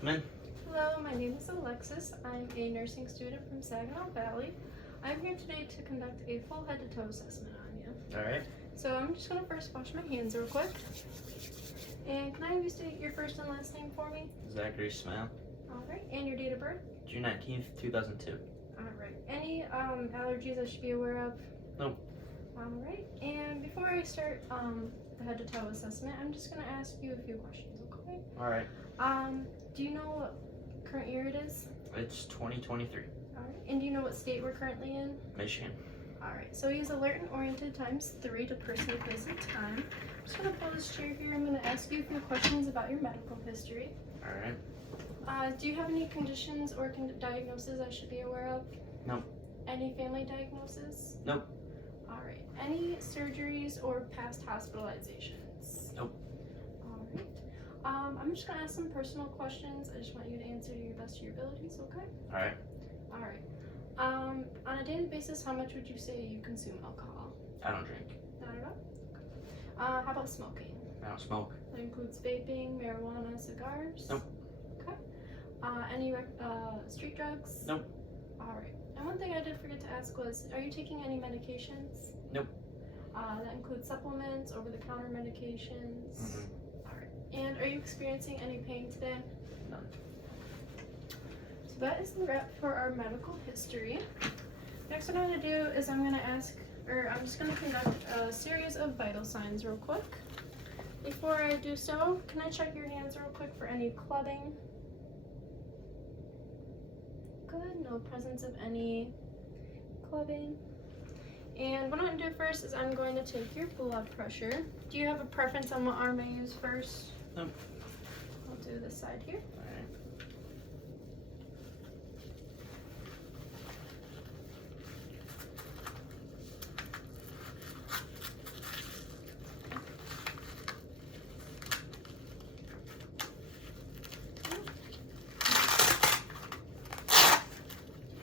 Come in. Hello, my name is Alexis. I'm a nursing student from Saginaw Valley. I'm here today to conduct a full head to toe assessment on you. All right. So I'm just going to first wash my hands real quick. And can I have you state your first and last name for me? Zachary Smile. Alright, and your date of birth? June 19th, 2002. Alright, any allergies I should be aware of? Nope. Alright, and before I start the head to toe assessment, I'm just going to ask you a few questions, okay? All right. Do you know what current year it is? It's 2023. Alright, and do you know what state we're currently in? Michigan. Alright, so use alert and oriented times 3 to personally place a time. I'm just going to pull this chair here. I'm going to ask you a few questions about your medical history. All right. Do you have any conditions or diagnoses I should be aware of? Nope. Any family diagnoses? Nope. Alright, any surgeries or past hospitalizations? Nope. Alright. I'm just going to ask some personal questions. I just want you to answer to your best of your abilities, okay? All right. Alright. On a daily basis, how much would you say you consume alcohol? I don't drink. Not at all? How about smoking? I don't smoke. That includes vaping, marijuana, cigars? Nope. Okay. Any street drugs? Nope. Alright. And one thing I did forget to ask was, are you taking any medications? Nope. That includes supplements, over-the-counter medications? Mm-hmm. Alright. And are you experiencing any pain today? None. So that is the wrap for our medical history. Next what I'm going to do is I'm just going to conduct a series of vital signs real quick. Before I do so, can I check your hands real quick for any clubbing? Good, no presence of any clubbing. And what I'm going to do first is I'm going to take your blood pressure. Do you have a preference on what arm I use first? Nope. I'll do this side here. All right.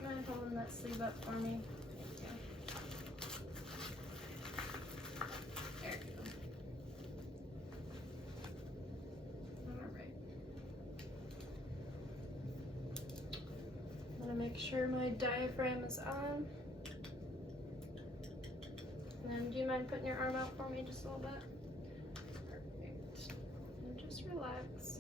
Mind holding that sleeve up for me? There you go. Alright. I'm gonna make sure my diaphragm is on. And then do you mind putting your arm out for me just a little bit? Perfect. And just relax.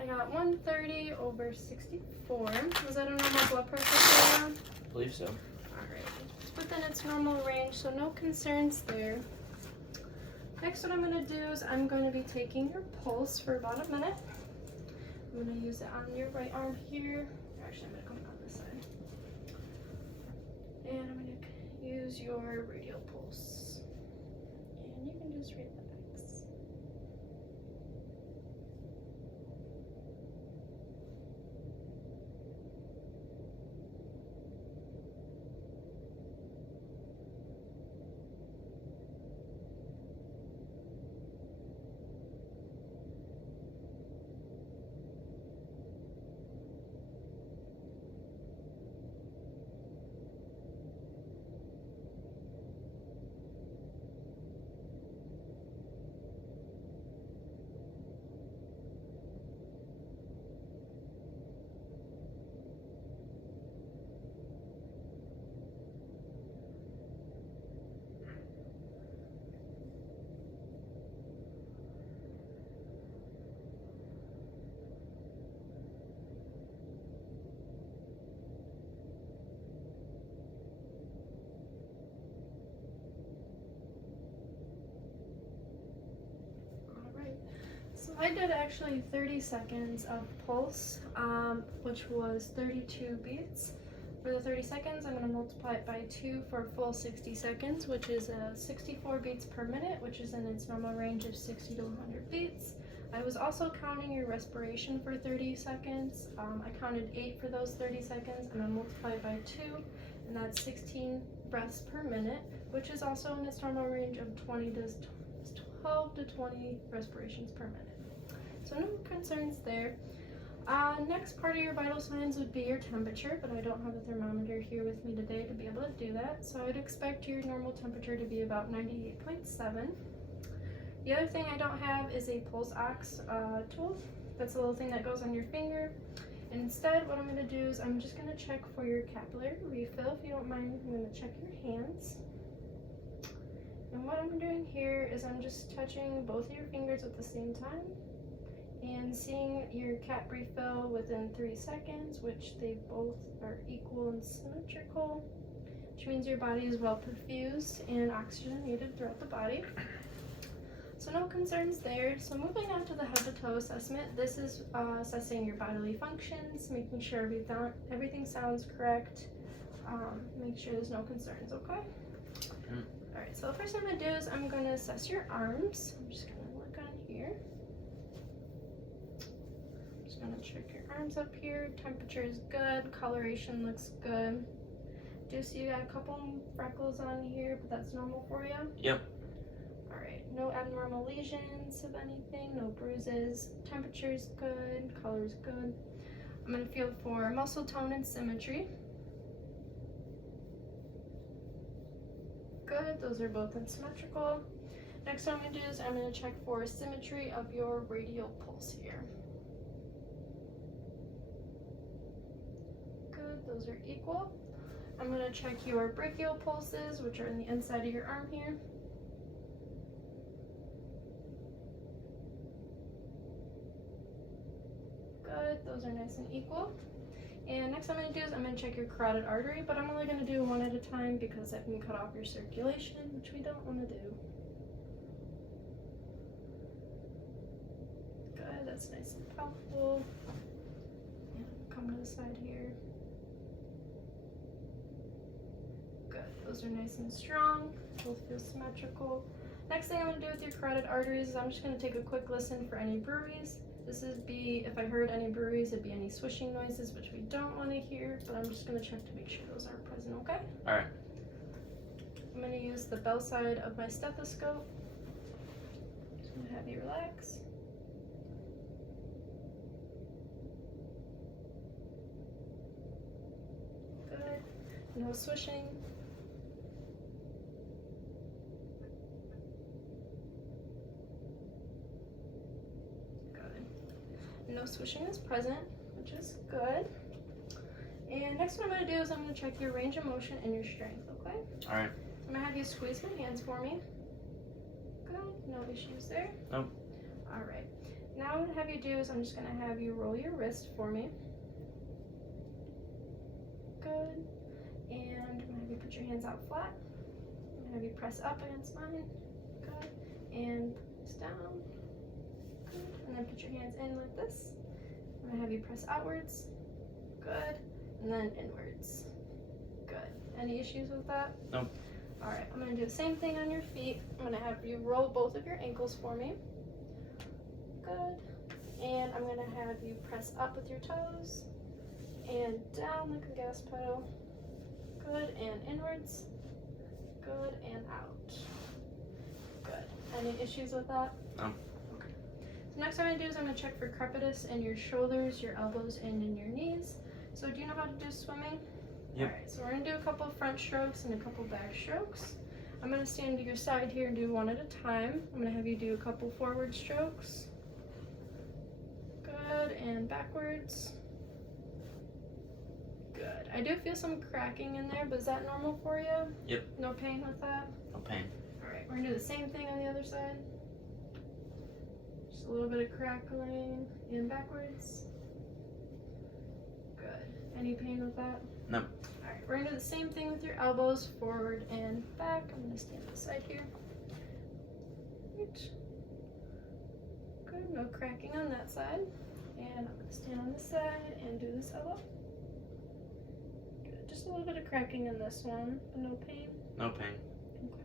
I got 130 over 64. Was that a normal blood pressure for you? I believe so. Alright, it's within its normal range, so no concerns there. Next, what I'm going to do is I'm going to be taking your pulse for about a minute. I'm going to use it on your right arm here. Actually, I'm going to come on this side. And I'm going to use your radial pulse. And you can just relax. I did actually 30 seconds of pulse, which was 32 beats. For the 30 seconds, I'm going to multiply it by 2 for a full 60 seconds, which is 64 beats per minute, which is in its normal range of 60 to 100 beats. I was also counting your respiration for 30 seconds. I counted 8 for those 30 seconds, and I multiplied by 2, and that's 16 breaths per minute, which is also in its normal range of 12 to 20 respirations per minute. So no concerns there. Next part of your vital signs would be your temperature, but I don't have a thermometer here with me today to be able to do that. So I would expect your normal temperature to be about 98.7. The other thing I don't have is a pulse ox tool. That's a little thing that goes on your finger. And instead, what I'm going to do is I'm just going to check for your capillary refill. If you don't mind, I'm going to check your hands. And what I'm doing here is I'm just touching both of your fingers at the same time and seeing your cap refill within 3 seconds, which they both are equal and symmetrical, which means your body is well perfused and oxygenated throughout the body. So no concerns there. So moving on to the head to toe assessment, this is assessing your bodily functions, making sure everything sounds correct, make sure there's no concerns, okay? Alright, so the first thing I'm going to do is I'm going to assess your arms. I'm just going to look on here. I'm just going to check your arms up here. Temperature is good, coloration looks good. Do see you got a couple freckles on here, but that's normal for you? Yep. Alright, no abnormal lesions of anything, no bruises. Temperature's good, color's good. I'm going to feel for muscle tone and symmetry. Good, those are both unsymmetrical. Next what I'm going to do is I'm going to check for symmetry of your radial pulse here. Good, those are equal. I'm going to check your brachial pulses, which are in the inside of your arm here. Good, those are nice and equal. And next I'm going to do is I'm going to check your carotid artery, but I'm only going to do one at a time because that can cut off your circulation, which we don't want to do. Good, that's nice and powerful. And come to the side here. Good, those are nice and strong, both feel symmetrical. Next thing I'm going to do with your carotid arteries is I'm just going to take a quick listen for any bruits. This would be, if I heard any bruits, it'd be any swishing noises, which we don't want to hear, but I'm just going to check to make sure those aren't present, okay? Alright. I'm going to use the bell side of my stethoscope. Just going to have you relax. Good. No swishing. No swishing is present, which is good. And next what I'm going to do is I'm going to check your range of motion and your strength, okay? Alright. I'm going to have you squeeze my hands for me. Good, no issues there. Nope. Alright. Now what I'm going to have you do is I'm just going to have you roll your wrist for me. Good. And I'm going to have you put your hands out flat. I'm going to have you press up against mine. Good. And press down. Good. And then put your hands in like this. I'm going to have you press outwards. Good. And then inwards. Good. Any issues with that? Nope. Alright, I'm going to do the same thing on your feet. I'm going to have you roll both of your ankles for me. Good. And I'm going to have you press up with your toes. And down like a gas pedal. Good. And inwards. Good. And out. Good. Any issues with that? No. Next, what I'm going to do is I'm going to check for crepitus in your shoulders, your elbows, and in your knees. So do you know how to do swimming? Yep. Alright, so we're going to do a couple front strokes and a couple back strokes. I'm going to stand to your side here and do one at a time. I'm going to have you do a couple forward strokes. Good, and backwards. Good. I do feel some cracking in there, but is that normal for you? Yep. No pain with that? No pain. Alright, we're going to do the same thing on the other side. A little bit of crackling and backwards. Good. Any pain with that? No. Alright, we're gonna do the same thing with your elbows, forward and back. I'm gonna stand to the side here. Right. Good, no cracking on that side. And I'm gonna stand on this side and do this elbow. Good. Just a little bit of cracking in this one, but no pain. No pain. Okay.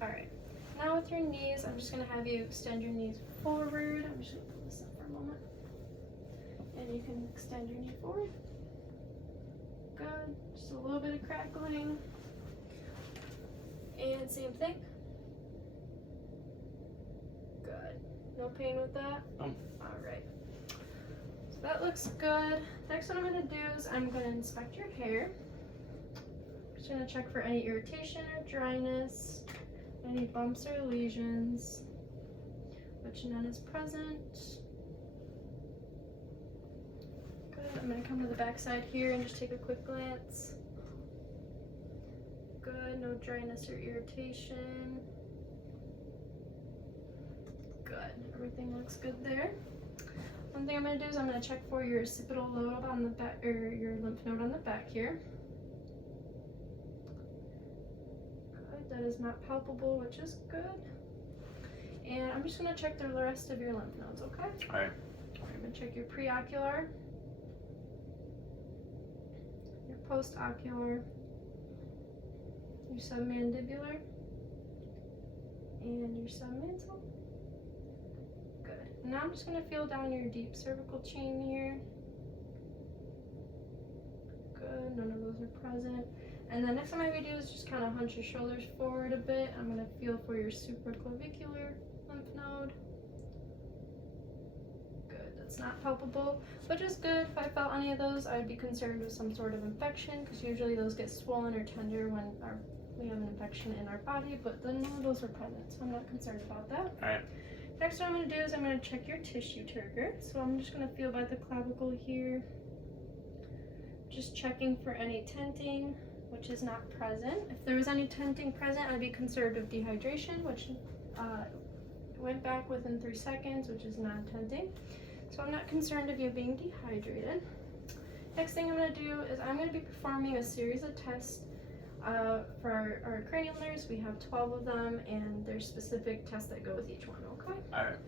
Alright. now with your knees, I'm just gonna have you extend your knees forward. I'm just gonna pull this up for a moment. And you can extend your knee forward. Good, just a little bit of crackling. And same thing. Good, no pain with that? No. All right. So that looks good. Next what I'm gonna do is I'm gonna inspect your hair. Just gonna check for any irritation or dryness, any bumps or lesions, which none is present. Good, I'm gonna come to the back side here and just take a quick glance. Good, no dryness or irritation. Good, everything looks good there. One thing I'm gonna do is I'm gonna check for your occipital lobe on the back, or your lymph node on the back here. That is not palpable, which is good. And I'm just gonna check the rest of your lymph nodes, okay? Alright. I'm gonna check your preocular, your postocular, your submandibular, and your submantle. Good. Now I'm just gonna feel down your deep cervical chain here. Good, none of those are present. And then next time I do is just kind of hunch your shoulders forward a bit. I'm going to feel for your supraclavicular lymph node. Good, that's not palpable, but just good. If I felt any of those, I would be concerned with some sort of infection, because usually those get swollen or tender when we have an infection in our body, but then none of those are present, so I'm not concerned about that. Alright. Next what I'm going to do is I'm going to check your tissue turgor. So I'm just going to feel by the clavicle here. Just checking for any tenting, which is not present. If there was any tenting present, I'd be concerned with dehydration, which went back within 3 seconds, which is non-tenting. So I'm not concerned of you being dehydrated. Next thing I'm going to do is I'm going to be performing a series of tests for our cranial nerves. We have 12 of them, and there's specific tests that go with each one, okay? Alright.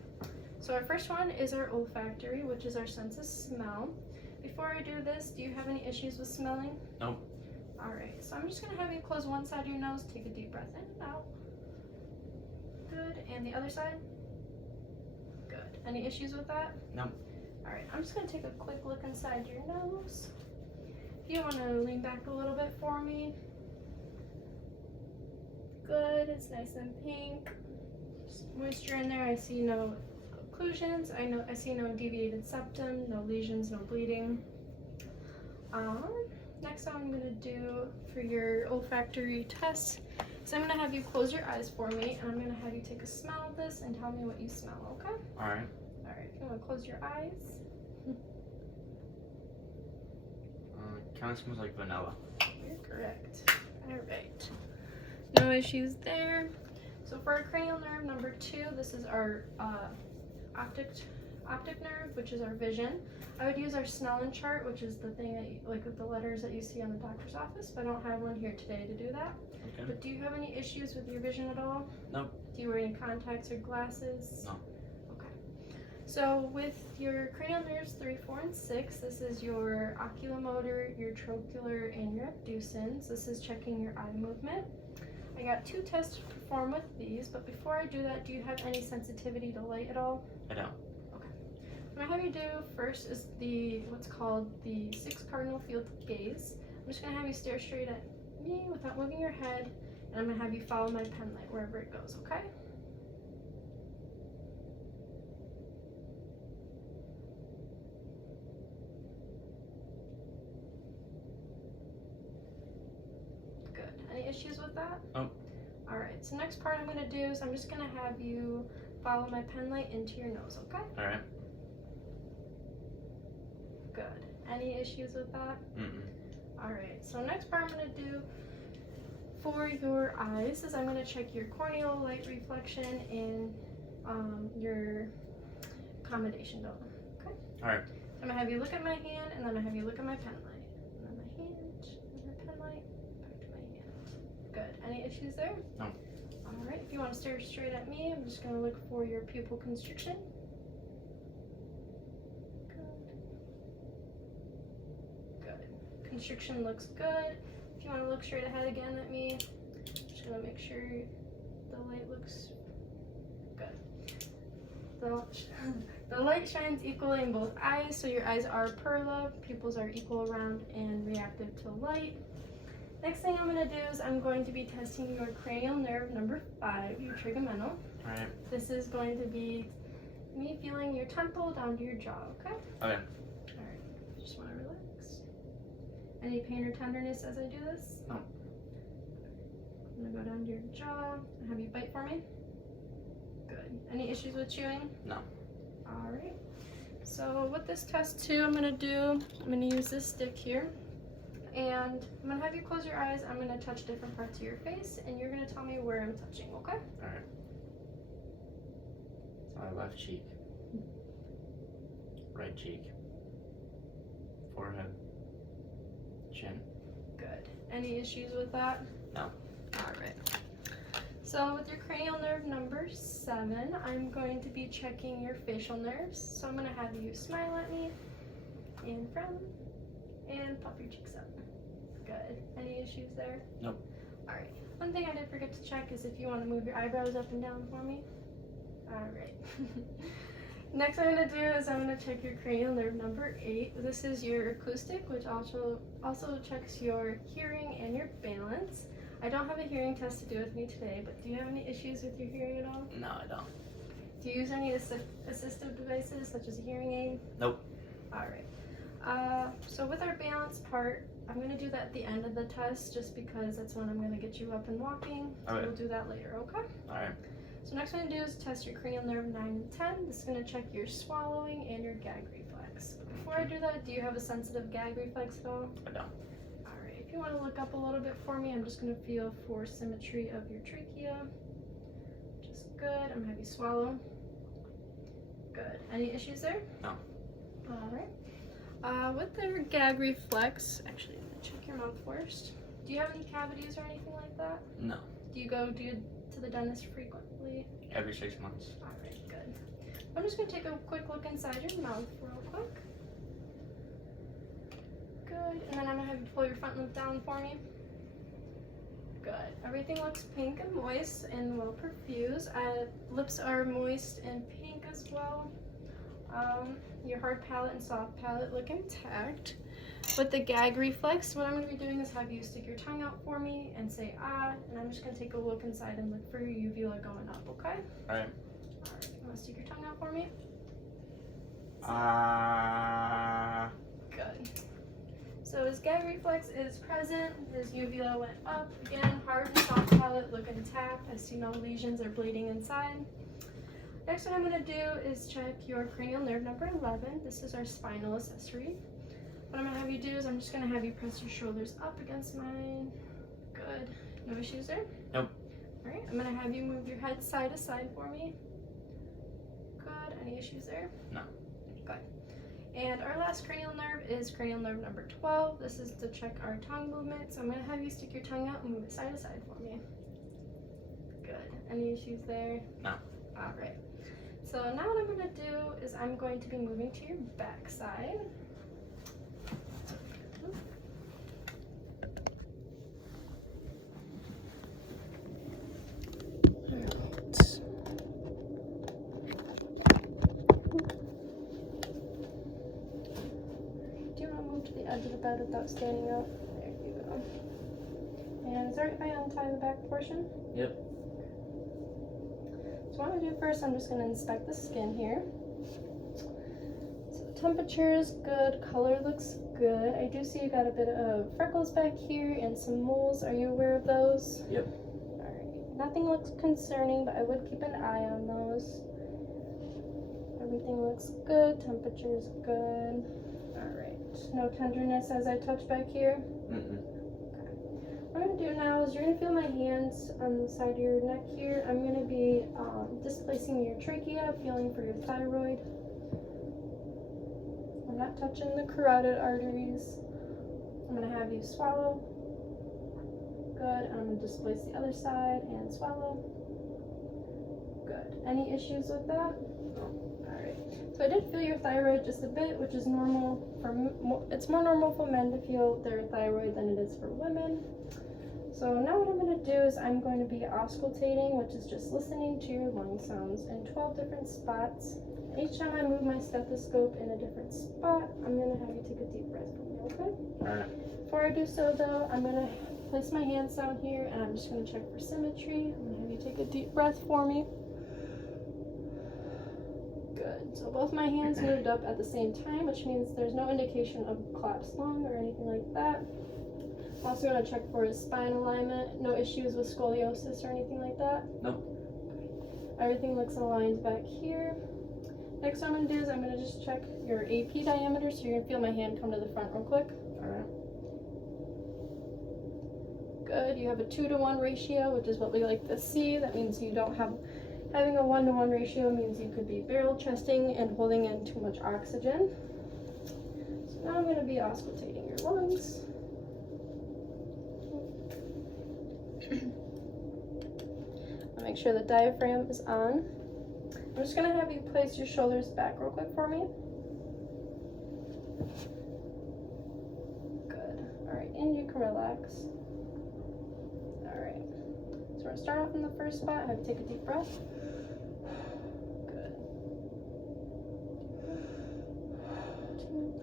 So our first one is our olfactory, which is our sense of smell. Before I do this, do you have any issues with smelling? No. Alright, so I'm just going to have you close one side of your nose, take a deep breath in and out. Good, and the other side? Good. Any issues with that? No. Alright, I'm just going to take a quick look inside your nose. If you want to lean back a little bit for me. Good, it's nice and pink. Just moisture in there. I see no occlusions. I see no deviated septum, no lesions, no bleeding. Next I'm going to do for your olfactory test, so I'm going to have you close your eyes for me, and I'm going to have you take a smell of this and tell me what you smell, okay? Alright. Alright, if you want to close your eyes. Kind of smells like vanilla. You're correct. Alright. No issues there. So for our cranial nerve number 2, this is our optic nerve, which is our vision. I would use our Snellen chart, which is the thing that you, like with the letters that you see on the doctor's office, but I don't have one here today to do that. Okay. But do you have any issues with your vision at all? No. Do you wear any contacts or glasses? No. Okay. So with your cranial nerves 3, 4, and 6, this is your oculomotor, your trochlear, and your abducens. This is checking your eye movement. I got 2 tests to perform with these, but before I do that, do you have any sensitivity to light at all? I don't. Okay. What I have you do first is what's called the 6 cardinal field gaze. I'm just going to have you stare straight at me without moving your head, and I'm going to have you follow my pen light wherever it goes, okay? Good. Any issues with that? No. Alright, so next part I'm going to do is I'm just going to have you follow my pen light into your nose, okay? Alright. Good. Any issues with that? Mm-mm. Alright, so next part I'm going to do for your eyes is I'm going to check your corneal light reflection and your accommodation dome. Okay? Alright. So I'm going to have you look at my hand, and then I'm going to have you look at my pen light. And then my hand, and my pen light, back to my hand. Good. Any issues there? No. Alright, if you want to stare straight at me, I'm just going to look for your pupil constriction. Constriction looks good. If you want to look straight ahead again at me, just gonna make sure the light looks the light shines equally in both eyes, so your eyes are perla, pupils are equal around and reactive to light. Next thing I'm going to do is I'm going to be testing your cranial nerve number 5, your trigeminal. Alright. This is going to be me feeling your temple down to your jaw, okay? Okay. Alright, just want to relax. Any pain or tenderness as I do this? No. I'm going to go down to your jaw and have you bite for me. Good. Any issues with chewing? No. Alright. So with this test too, I'm going to use this stick here. And I'm going to have you close your eyes. I'm going to touch different parts of your face, and you're going to tell me where I'm touching, okay? Alright. So my left cheek. Right cheek. Forehead. Chin. Good. Any issues with that? No. Alright. So with your cranial nerve number 7, I'm going to be checking your facial nerves. So I'm going to have you smile at me, and frown, and puff your cheeks up. Good. Any issues there? Nope. Alright. One thing I did forget to check is if you want to move your eyebrows up and down for me. Alright. Next I'm going to do is I'm going to check your cranial nerve number 8. This is your acoustic, which also checks your hearing and your balance. I don't have a hearing test to do with me today, but do you have any issues with your hearing at all? No, I don't. Do you use any assistive devices such as a hearing aid? Nope. Alright. So with our balance part, I'm going to do that at the end of the test just because that's when I'm going to get you up and walking. So Okay. we'll do that later, okay? Alright. So next I'm going to do is test your cranial nerve 9 and 10. This is going to check your swallowing and your gag reflex. But before I do that, do you have a sensitive gag reflex at all? I don't. Alright, if you want to look up a little bit for me, I'm just going to feel for symmetry of your trachea. Just good. I'm going to have you swallow. Good. Any issues there? No. Alright. With the gag reflex, actually, I'm going to check your mouth first. Do you have any cavities or anything like that? No. Do you go to the dentist frequently? Every 6 months. Alright, good. I'm just going to take a quick look inside your mouth real quick. Good. And then I'm going to have you pull your front lip down for me. Good. Everything looks pink and moist and well perfused. Lips are moist and pink as well. Your hard palate and soft palate look intact. With the gag reflex, what I'm going to be doing is have you stick your tongue out for me and say ah, and I'm just going to take a look inside and look for your uvula going up, okay? Alright. Alright, you want to stick your tongue out for me? Good. So his gag reflex is present, his uvula went up. Again, hard and soft palate look intact. I see no lesions or bleeding inside. Next what I'm going to do is check your cranial nerve number 11. This is our spinal accessory. What I'm going to have you do is I'm just going to have you press your shoulders up against mine. Good. No issues there? Nope. Alright, I'm going to have you move your head side to side for me. Good. Any issues there? No. Good. And our last cranial nerve is cranial nerve number 12. This is to check our tongue movement. So I'm going to have you stick your tongue out and move it side to side for me. Good. Any issues there? No. Alright. So now what I'm going to do is I'm going to be moving to your back side. Do you want to move to the edge of the bed without standing up? There you go. And is it alright if I untie the back portion? Yep. So what I'm going to do first, I'm just going to inspect the skin here. So the temperature is good, color looks good. I do see you got a bit of freckles back here and some moles. Are you aware of those? Yep. Alright. Nothing looks concerning, but I would keep an eye on those. Everything looks good, temperature is good. Alright. No tenderness as I touch back here? Mm-mm. What I'm going to do now is you're going to feel my hands on the side of your neck here. I'm going to be displacing your trachea, feeling for your thyroid. I'm not touching the carotid arteries. I'm going to have you swallow. Good. And I'm going to displace the other side and swallow. Good. Any issues with that? No. Alright. So I did feel your thyroid just a bit, which is normal. It's more normal for men to feel their thyroid than it is for women. So now what I'm going to do is I'm going to be auscultating, which is just listening to your lung sounds in 12 different spots. Each time I move my stethoscope in a different spot, I'm going to have you take a deep breath for me, okay? Alright. Before I do so though, I'm going to place my hands down here and I'm just going to check for symmetry. I'm going to have you take a deep breath for me. Good. So both my hands moved up at the same time, which means there's no indication of collapsed lung or anything like that. I'm also going to check for his spine alignment. No issues with scoliosis or anything like that? Nope. Everything looks aligned back here. Next what I'm going to do is I'm going to just check your AP diameter, so you're going to feel my hand come to the front real quick. Alright. Good. You have a 2-to-1 ratio, which is what we like to see. That means you don't have, having a 1-to-1 ratio means you could be barrel chesting and holding in too much oxygen. So now I'm going to be auscultating your lungs. I'll make sure the diaphragm is on. I'm just going to have you place your shoulders back real quick for me. Good. Alright, and you can relax. Alright. So we're going to start off in the first spot. Have you take a deep breath. Good. 2.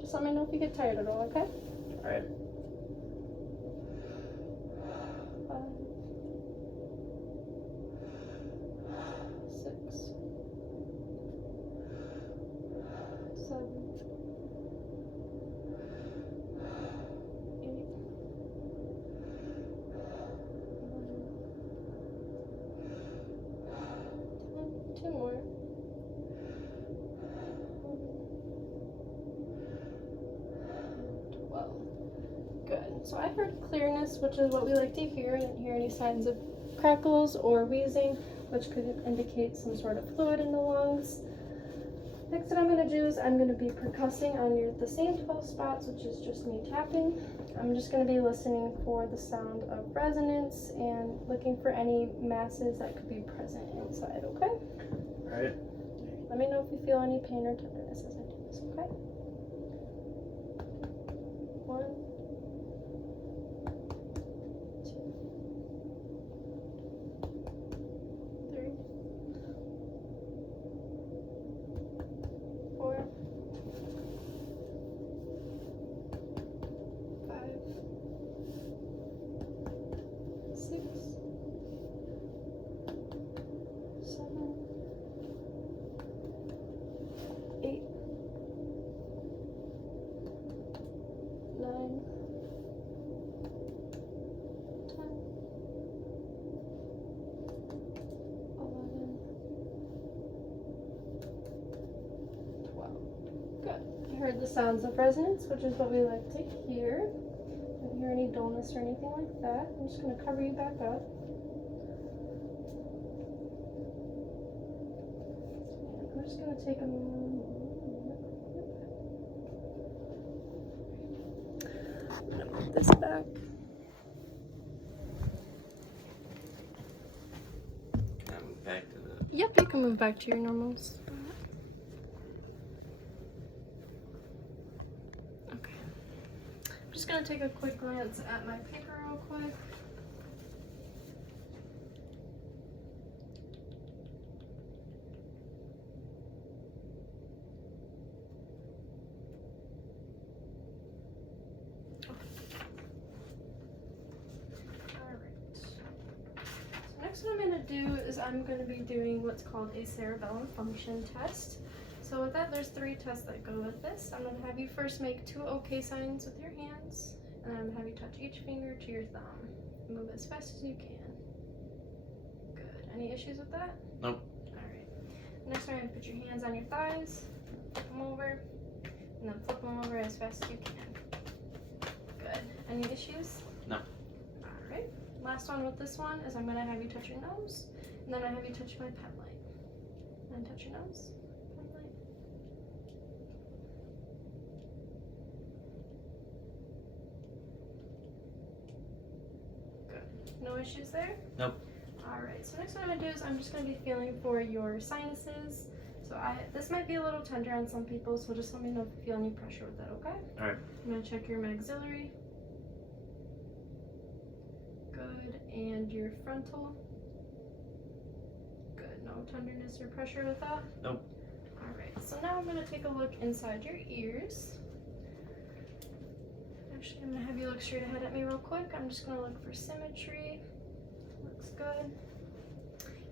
Just let me know if you get tired at all, okay? Alright. 5, 6, 7, 8, 9, 10, 2 more. 12. Good. So I heard clearness, which is what we like to hear. I didn't hear any signs of crackles or wheezing, which could indicate some sort of fluid in the lungs. Next, what I'm going to do is I'm going to be percussing on the same 12 spots, which is just me tapping. I'm just going to be listening for the sound of resonance and looking for any masses that could be present inside, okay? Alright. Let me know if you feel any pain or tenderness as I do this, okay? 1, 2, 3, 4, 5, 6, 7, 8, 9, 10, 11, 12. Good. I heard the sounds of resonance, which is what we like to hear. Don't hear any dullness or anything like that. I'm just going to cover you back up. I'm just going to take a moment. I'm going to put this back. Can I move back to the... Yep, you can move back to your normal spot. Okay. I'm just going to take a quick glance at my paper real quick. Next what I'm going to do is I'm going to be doing what's called a cerebellum function test. So with that, there's 3 tests that go with this. I'm going to have you first make 2 OK signs with your hands, and I'm going to have you touch each finger to your thumb. Move as fast as you can. Good. Any issues with that? Nope. Alright. Next I'm going to put your hands on your thighs, flip them over, and then flip them over as fast as you can. Good. Any issues? No. Alright. Last one with this one is I'm going to have you touch your nose, and then I have you touch my pen light. And touch your nose, pen light. Good. No issues there? Nope. Alright, so next what I'm going to do is I'm just going to be feeling for your sinuses. So this might be a little tender on some people, so just let me know if you feel any pressure with that, okay? Alright. I'm gonna check your maxillary. Good, and your frontal. Good, no tenderness or pressure with that? Nope. Alright, so now I'm gonna take a look inside your ears. Actually, I'm gonna have you look straight ahead at me real quick. I'm just gonna look for symmetry. Looks good.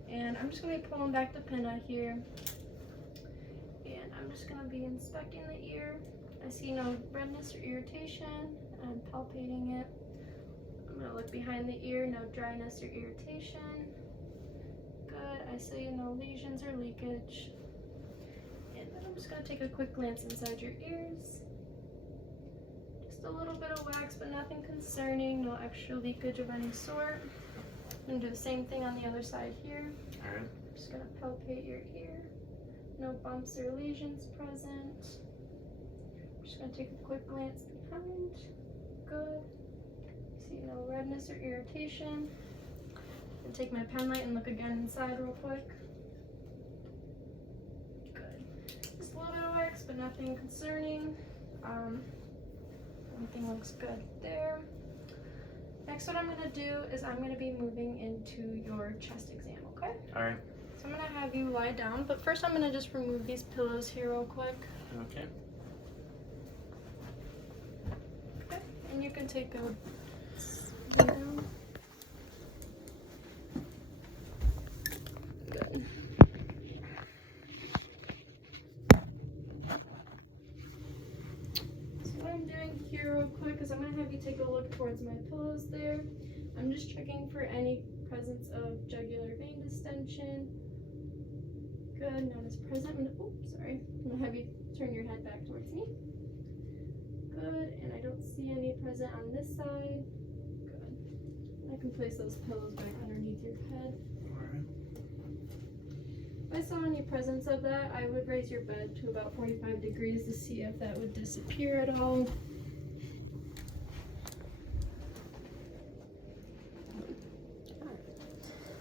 And I'm just gonna be pulling back the pinna here. And I'm just gonna be inspecting the ear. I see no redness or irritation. I'm palpating it. I'm gonna look behind the ear, no dryness or irritation. Good, I see no lesions or leakage. And then I'm just gonna take a quick glance inside your ears. Just a little bit of wax, but nothing concerning, no extra leakage of any sort. I'm gonna do the same thing on the other side here. Alright. I'm just gonna palpate your ear. No bumps or lesions present. I'm just gonna take a quick glance behind. Good. See no redness or irritation. And take my pen light and look again inside real quick. Good. Just a little bit of wax, but nothing concerning. Everything looks good there. Next, what I'm gonna do is I'm gonna be moving into your chest exam, okay? Alright. So I'm gonna have you lie down, but first I'm gonna just remove these pillows here real quick. Okay. Okay, and you can take a lay down. Good. So what I'm doing here real quick is I'm gonna have you take a look towards my pillows there. I'm just checking for any presence of jugular vein distension. Good, none is present. Sorry. I'm gonna have you turn your head back towards me. Good, and I don't see any present on this side. Good. I can place those pillows back underneath your head. Alright. If I saw any presence of that, I would raise your bed to about 45 degrees to see if that would disappear at all.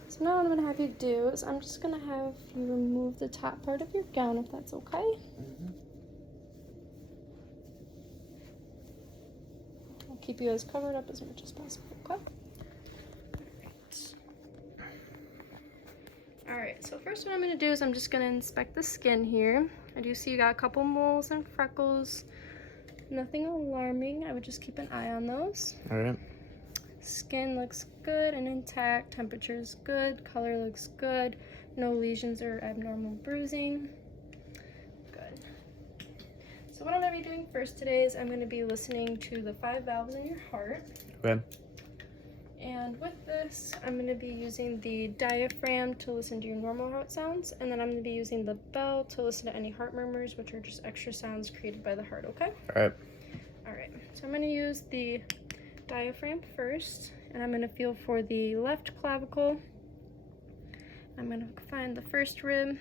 So now what I'm going to have you do is I'm just going to have you remove the top part of your gown if that's okay. Mm-hmm. I'll keep you as covered up as much as possible, okay? Alright, so first what I'm going to do is I'm just going to inspect the skin here. I do see you got a couple moles and freckles. Nothing alarming. I would just keep an eye on those. Alright. Skin looks good and intact. Temperature is good. Color looks good. No lesions or abnormal bruising. Good. So what I'm going to be doing first today is I'm going to be listening to the 5 valves in your heart. Okay. And with this, I'm going to be using the diaphragm to listen to your normal heart sounds. And then I'm going to be using the bell to listen to any heart murmurs, which are just extra sounds created by the heart, okay? Alright. Alright, so I'm going to use the diaphragm first, and I'm going to feel for the left clavicle. I'm going to find the first rib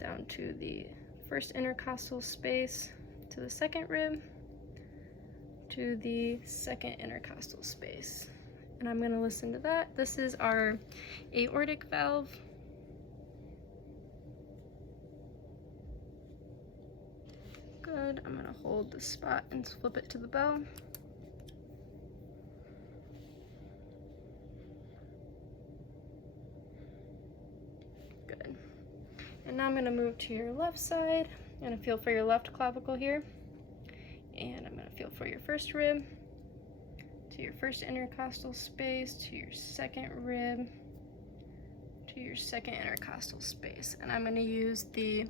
down to the first intercostal space, to the second rib, to the second intercostal space, and I'm going to listen to that. This is our aortic valve. Good. I'm going to hold the spot and flip it to the bell. Good. And now I'm going to move to your left side. I'm going to feel for your left clavicle here. And I'm going to feel for your first rib, to your first intercostal space, to your second rib, to your second intercostal space. And I'm going to use the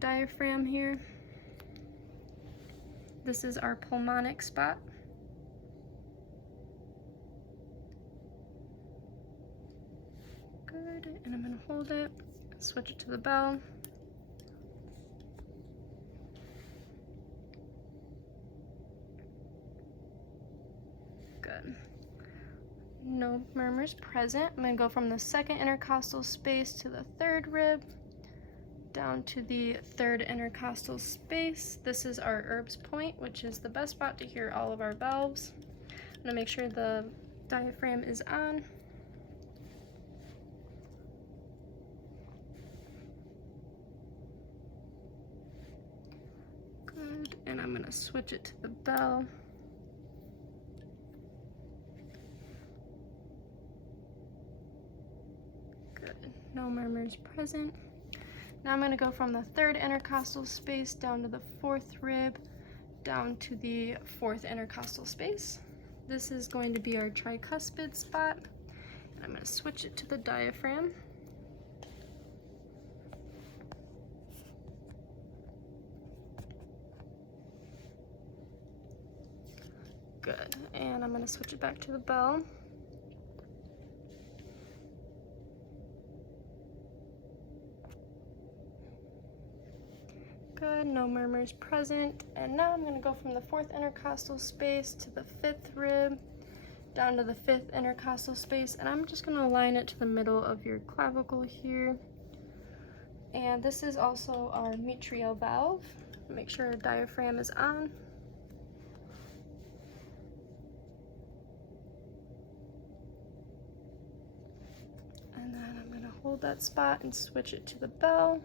diaphragm here. This is our pulmonic spot. Good, and I'm going to hold it, switch it to the bell. Good. No murmurs present. I'm going to go from the second intercostal space to the third rib, down to the third intercostal space. This is our Erb's point, which is the best spot to hear all of our valves. I'm going to make sure the diaphragm is on. and I'm gonna switch it to the bell. Good, no murmurs present. Now I'm gonna go from the 3rd intercostal space down to the 4th rib, down to the 4th intercostal space. This is going to be our tricuspid spot, and I'm gonna switch it to the diaphragm. Good, and I'm gonna switch it back to the bell. Good, no murmurs present. And now I'm gonna go from the 4th intercostal space to the 5th rib, down to the 5th intercostal space, and I'm just gonna align it to the middle of your clavicle here. And this is also our mitral valve. Make sure the diaphragm is on. And then I'm gonna hold that spot and switch it to the bell.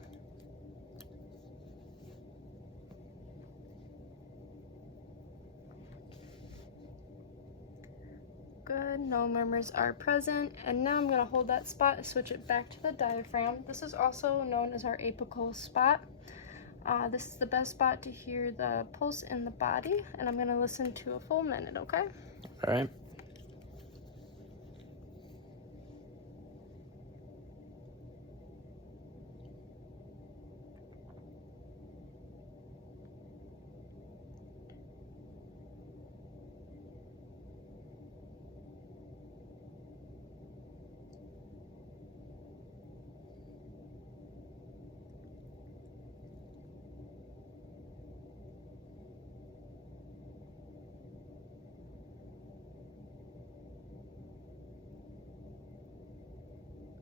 Good, no murmurs are present. And now I'm gonna hold that spot and switch it back to the diaphragm. This is also known as our apical spot. This is the best spot to hear the pulse in the body, and I'm gonna listen to a full minute, okay? All right.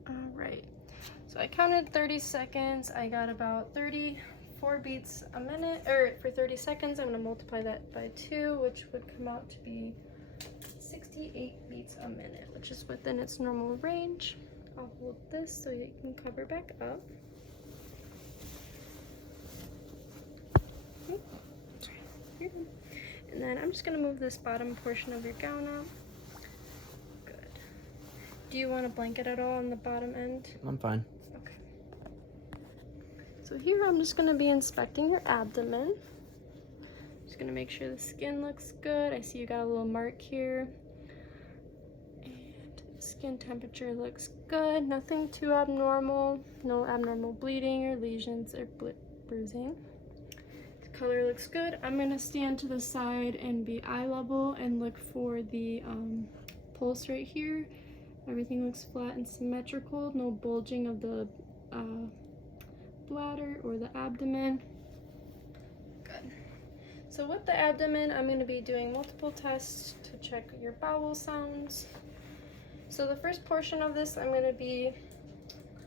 Alright, so I counted 30 seconds. I got about 34 beats a minute, or for 30 seconds, I'm going to multiply that by 2, which would come out to be 68 beats a minute, which is within its normal range. I'll hold this so you can cover back up. And then I'm just going to move this bottom portion of your gown up. Do you want a blanket at all on the bottom end? I'm fine. Okay. So here I'm just going to be inspecting your abdomen. Just going to make sure the skin looks good. I see you got a little mark here. And skin temperature looks good. Nothing too abnormal. No abnormal bleeding or lesions or bruising. The color looks good. I'm going to stand to the side and be eye level and look for the pulse right here. Everything looks flat and symmetrical, no bulging of the bladder or the abdomen. Good. So with the abdomen, I'm going to be doing multiple tests to check your bowel sounds. So the first portion of this, I'm going to be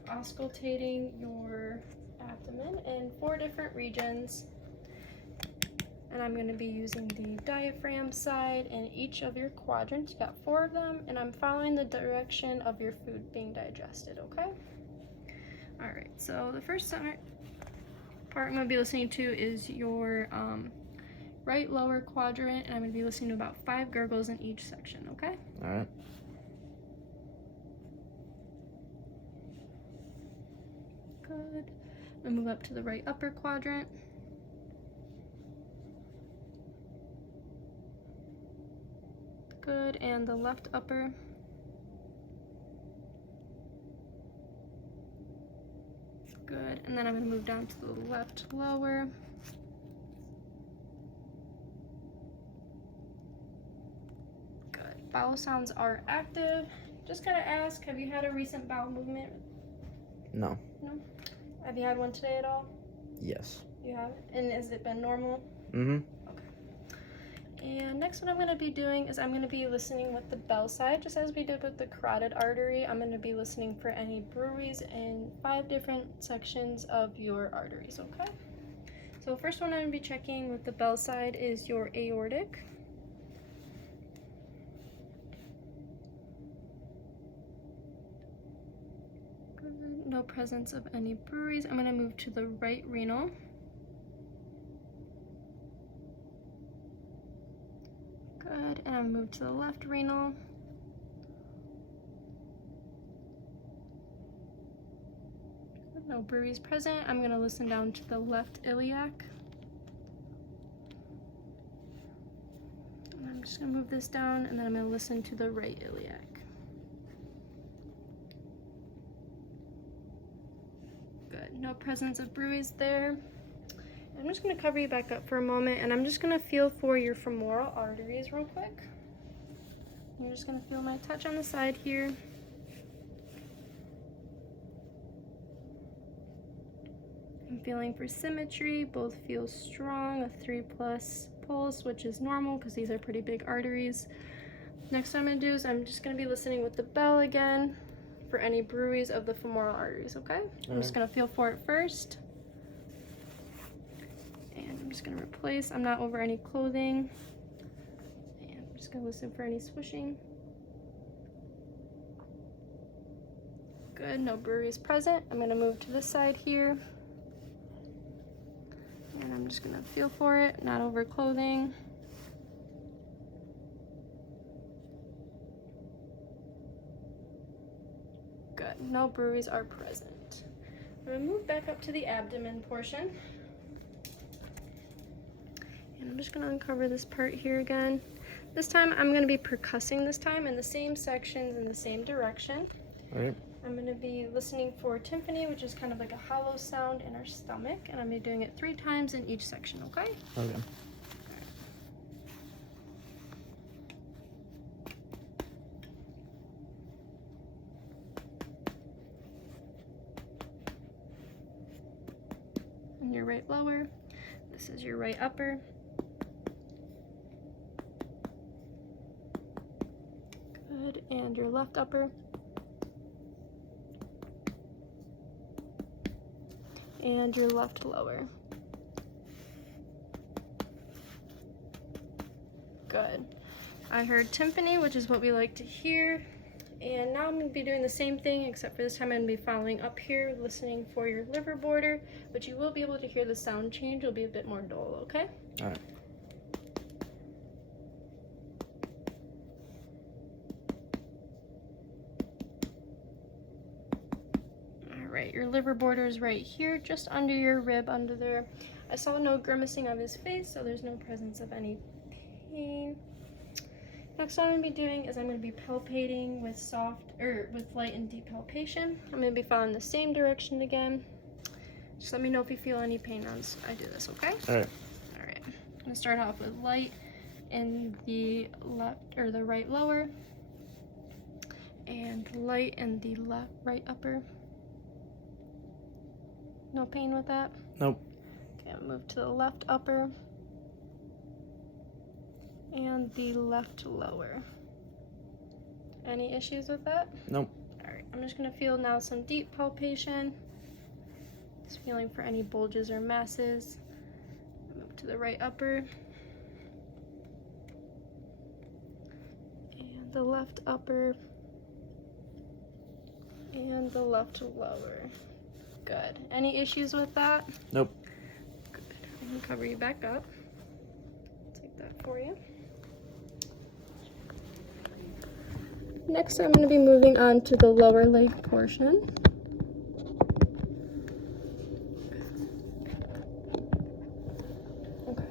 auscultating your abdomen in 4 different regions. And I'm going to be using the diaphragm side in each of your quadrants. You got 4 of them, and I'm following the direction of your food being digested, okay? Alright, so the first part I'm going to be listening to is your right lower quadrant, and I'm going to be listening to about 5 gurgles in each section, okay? Alright. Good. I'm going to move up to the right upper quadrant. Good, and the left upper. Good, and then I'm going to move down to the left lower. Good. Bowel sounds are active. Just gotta ask, have you had a recent bowel movement? No. No? Have you had one today at all? Yes. You have? And has it been normal? Mm-hmm. And next what I'm going to be doing is I'm going to be listening with the bell side, just as we did with the carotid artery. I'm going to be listening for any bruits in 5 different sections of your arteries, okay? So the first one I'm going to be checking with the bell side is your aortic. Good. No presence of any bruits. I'm going to move to the right renal. Good, and I'm move to the left renal. No bruise present. I'm gonna listen down to the left iliac. And I'm just gonna move this down, and then I'm gonna listen to the right iliac. Good, no presence of bruise there. I'm just gonna cover you back up for a moment, and I'm just gonna feel for your femoral arteries real quick. I'm just gonna feel my touch on the side here. I'm feeling for symmetry, both feel strong, a 3+ pulse, which is normal because these are pretty big arteries. Next what I'm gonna do is I'm just gonna be listening with the bell again for any bruise of the femoral arteries, okay? I'm just gonna feel for it first. And I'm just gonna replace, I'm not over any clothing. And I'm just gonna listen for any swishing. Good, no bruise present. I'm gonna move to this side here. And I'm just gonna feel for it, not over clothing. Good, no bruise are present. I'm gonna move back up to the abdomen portion. And I'm just gonna uncover this part here again. This time I'm gonna be percussing this time in the same sections in the same direction. All right. I'm going to be listening for tympani, which is kind of like a hollow sound in our stomach, and I'm going to be doing it 3 times in each section, okay? Okay. And your right lower, this is your right upper. Good, and your left upper. And your left lower. Good. I heard tympani, which is what we like to hear. And now I'm going to be doing the same thing, except for this time I'm going to be following up here, listening for your liver border, but you will be able to hear the sound change. It'll be a bit more dull, okay? All right. Right, your liver border is right here, just under your rib, under there. I saw no grimacing of his face, so there's no presence of any pain. Next what I'm going to be doing is I'm going to be palpating with with light and deep palpation. I'm going to be following the same direction again. Just let me know if you feel any pain as I do this, okay? All right. All right. I'm going to start off with light in the left or the right lower, and light in the right upper. No pain with that? Nope. Okay, I'll move to the left upper and the left lower. Any issues with that? Nope. Alright, I'm just going to feel now some deep palpation. Just feeling for any bulges or masses. Move to the right upper. And the left upper. And the left lower. Good. Any issues with that? Nope. Good. I'm going to cover you back up. Take that for you. Next, I'm going to be moving on to the lower leg portion. Okay.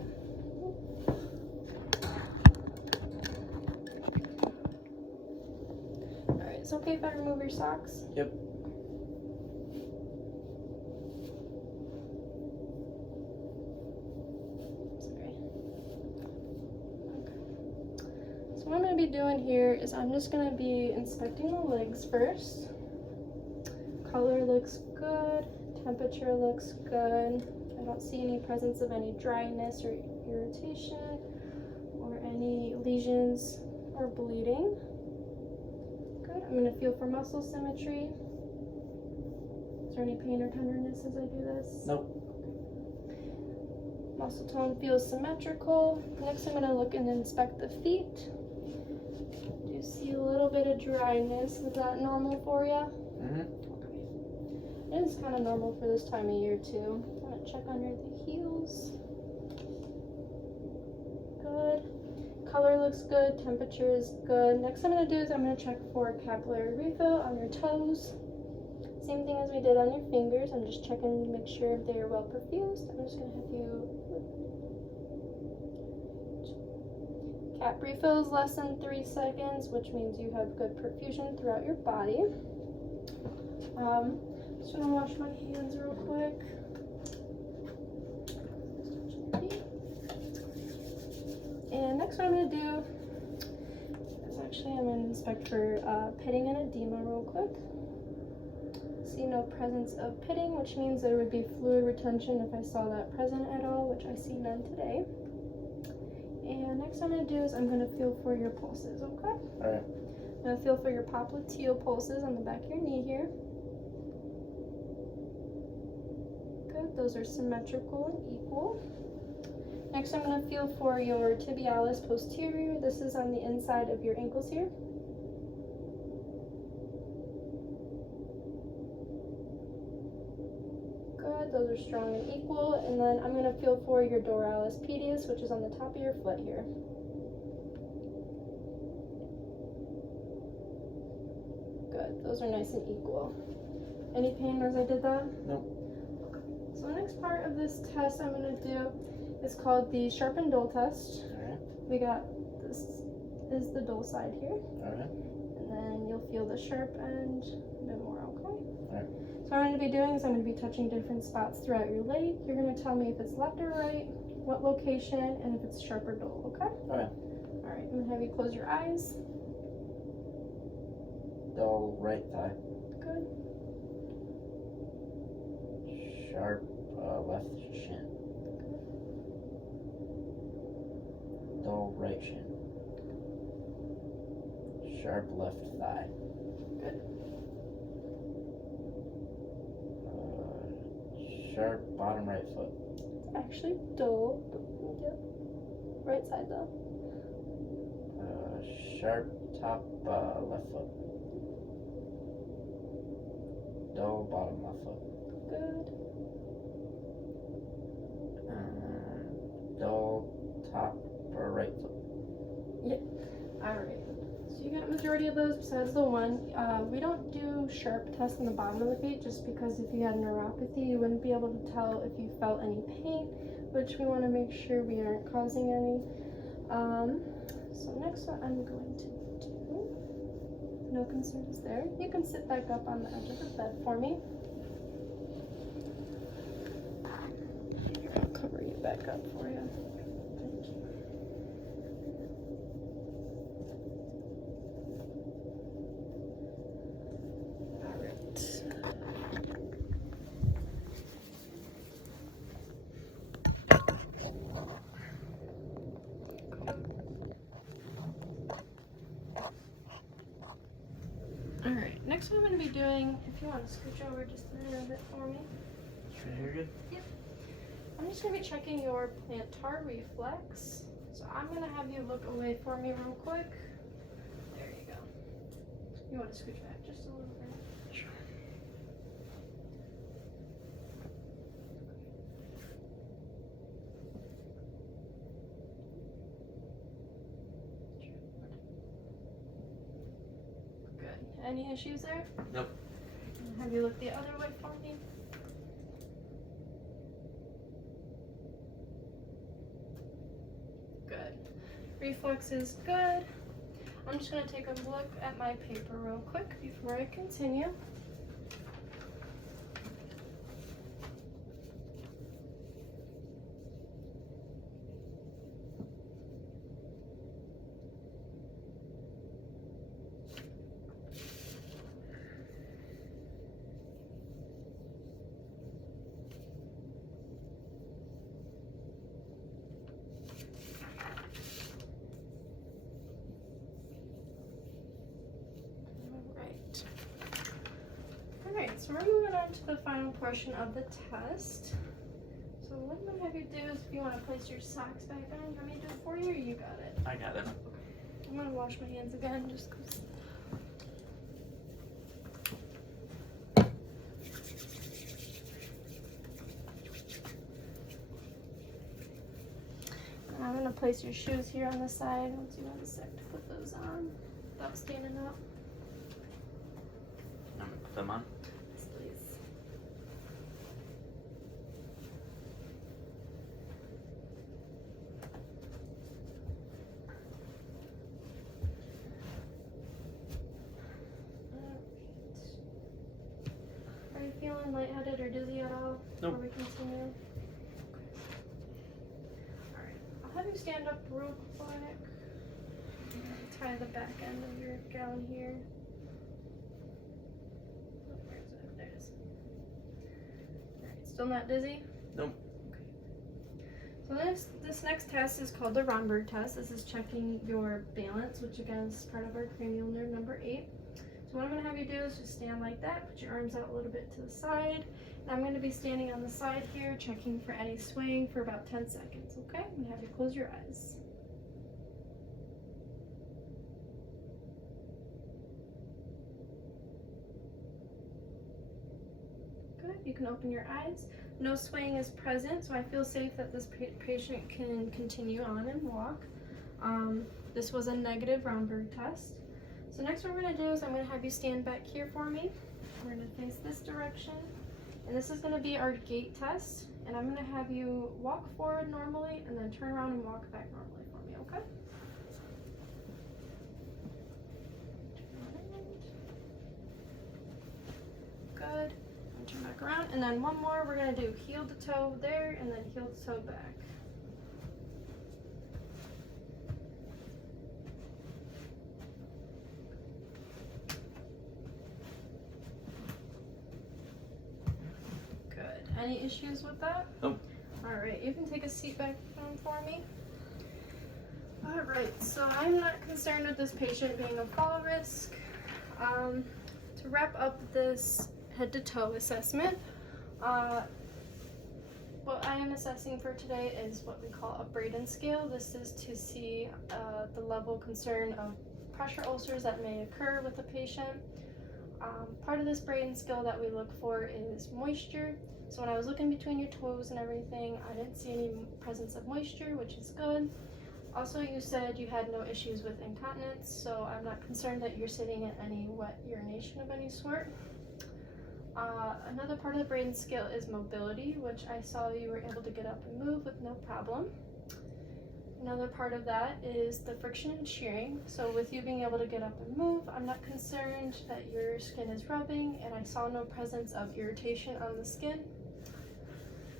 Alright, it's okay if I remove your socks? Yep. What I'm going to be doing here is I'm just going to be inspecting the legs first. Color looks good. Temperature looks good. I don't see any presence of any dryness or irritation or any lesions or bleeding. Good. I'm going to feel for muscle symmetry. Is there any pain or tenderness as I do this? Nope. Muscle tone feels symmetrical. Next I'm going to look and inspect the feet. You see a little bit of dryness. Is that normal for you? Mm-hmm. Okay. It is kind of normal for this time of year too. I'm going to check under the heels. Good. Color looks good, temperature is good. Next I'm going to do is I'm going to check for capillary refill on your toes. Same thing as we did on your fingers. I'm just checking to make sure they are well perfused. I'm just going to have you... Cap refill is less than 3 seconds, which means you have good perfusion throughout your body. Just going to wash my hands real quick. And next what I'm going to do is actually I'm going to inspect for pitting and edema real quick. See no presence of pitting, which means there would be fluid retention if I saw that present at all, which I see none today. And next I'm going to do is I'm going to feel for your pulses, okay? Alright. I'm going to feel for your popliteal pulses on the back of your knee here. Good, those are symmetrical and equal. Next I'm going to feel for your tibialis posterior. This is on the inside of your ankles here. Good, those are strong and equal. And then I'm going to feel for your dorsalis pedis, which is on the top of your foot here. Good, those are nice and equal. Any pain as I did that? Nope. Okay. So the next part of this test I'm going to do is called the sharpened dull test. Alright. We got this is the dull side here. Alright. And then you'll feel the sharp end a bit more, okay? Alright. So what I'm going to be doing is I'm going to be touching different spots throughout your leg. You're going to tell me if it's left or right, what location, and if it's sharp or dull, okay? Alright. Alright, I'm going to have you close your eyes. Dull right thigh. Good. Sharp left shin. Dull right shin. Sharp left thigh. Good. Sharp bottom right foot. Actually dull. Yep. Right side though. Sharp top left foot. Dull bottom left foot. Good. Dull top right foot. Yep. Alright. So you got a majority of those besides the one. We don't do sharp tests on the bottom of the feet just because if you had neuropathy you wouldn't be able to tell if you felt any pain, which we want to make sure we aren't causing any. So next what I'm going to do, no concerns there. You can sit back up on the edge of the bed for me. Here, I'll cover you back up for you. Thank you. Alright, next what I'm going to be doing, if you want to scooch over just a little bit for me. Right here good? Yep. I'm just going to be checking your plantar reflex. So I'm going to have you look away for me real quick. There you go. You want to scooch back just a little bit? Sure. Good. Any issues there? Nope. Have you looked the other way for me? Good. Reflex is good. I'm just going to take a look at my paper real quick before I continue. Alright, so we're moving on to the final portion of the test. So what I'm going to have you do is if you want to place your socks back on, do you want me to do it for you or you got it? I got it. I'm going to wash my hands again just because. I'm going to place your shoes here on the side once you have a sec to put those on without standing up. I'm gonna put them on. Yes, please. Are you feeling lightheaded or dizzy at all? Nope. Before we continue? Okay. Alright, I'll have you stand up real quick. Tie the back end of your gown here. Oh, where is it? There it is. Alright, still not dizzy? Nope. Okay. So this next test is called the Romberg test. This is checking your balance, which again is part of our cranial nerve number 8. So what I'm going to have you do is just stand like that, put your arms out a little bit to the side. And I'm going to be standing on the side here, checking for any swaying for about 10 seconds, okay? I'm going to have you close your eyes. Good, you can open your eyes. No swaying is present, so I feel safe that this patient can continue on and walk. This was a negative Romberg test. So next what we're going to do is I'm going to have you stand back here for me. We're going to face this direction. And this is going to be our gait test. And I'm going to have you walk forward normally and then turn around and walk back normally for me, okay? Good. And turn back around. And then one more, we're going to do heel to toe there and then heel to toe back. Any issues with that? Nope. Alright, you can take a seat back down for me. Alright, so I'm not concerned with this patient being a fall risk. To wrap up this head to toe assessment, what I am assessing for today is what we call a Braden scale. This is to see the level of concern of pressure ulcers that may occur with the patient. Part of this Braden scale that we look for is moisture. So when I was looking between your toes and everything, I didn't see any presence of moisture, which is good. Also, you said you had no issues with incontinence, so I'm not concerned that you're sitting in any wet urination of any sort. Another part of the Braden scale is mobility, which I saw you were able to get up and move with no problem. Another part of that is the friction and shearing. So with you being able to get up and move, I'm not concerned that your skin is rubbing, and I saw no presence of irritation on the skin.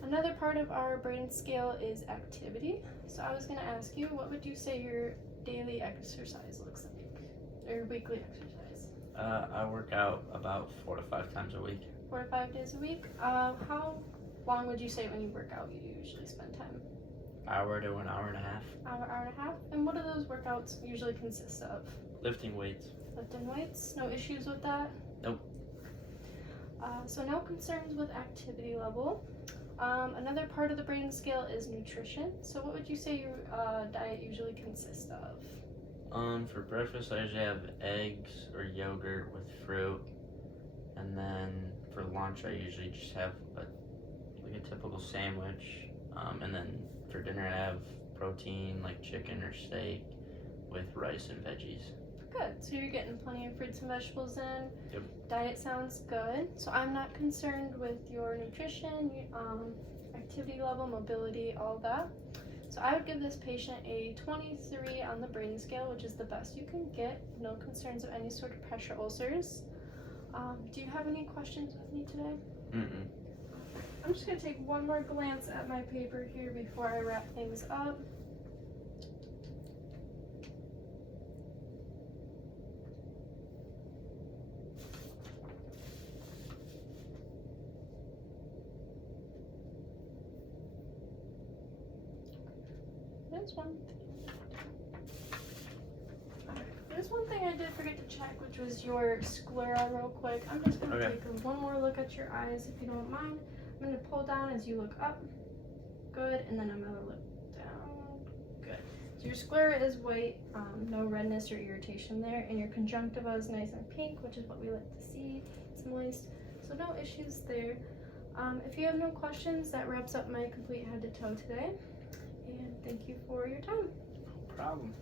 Another part of our Braden scale is activity. So I was going to ask you, what would you say your daily exercise looks like, or weekly exercise? I work out about 4 to 5 times a week. 4 to 5 days a week. How long would you say when you work out you usually spend time? Hour to an hour and a half. Hour and a half. And what do those workouts usually consist of? Lifting weights. Lifting weights. No issues with that? Nope. So no concerns with activity level. Another part of the Braden scale is nutrition. So what would you say your diet usually consists of? For breakfast, I usually have eggs or yogurt with fruit, and then for lunch, I usually just have like a typical sandwich, and then for dinner, I have protein like chicken or steak with rice and veggies. Good. So you're getting plenty of fruits and vegetables in. Yep. Diet sounds good. So I'm not concerned with your nutrition, activity level, mobility, all that. So I would give this patient a 23 on the Braden scale, which is the best you can get. No concerns of any sort of pressure ulcers. Do you have any questions with me today? Mm-mm. I'm just going to take one more glance at my paper here before I wrap things up. There's one thing I did forget to check, which was your sclera real quick. I'm just going to take one more look at your eyes if you don't mind. I'm going to pull down as you look up. Good. And then I'm going to look down. Good. So your sclera is white, no redness or irritation there. And your conjunctiva is nice and pink, which is what we like to see. It's moist. So no issues there. If you have no questions, that wraps up my complete head to toe today. And Thank you for your time. No problem.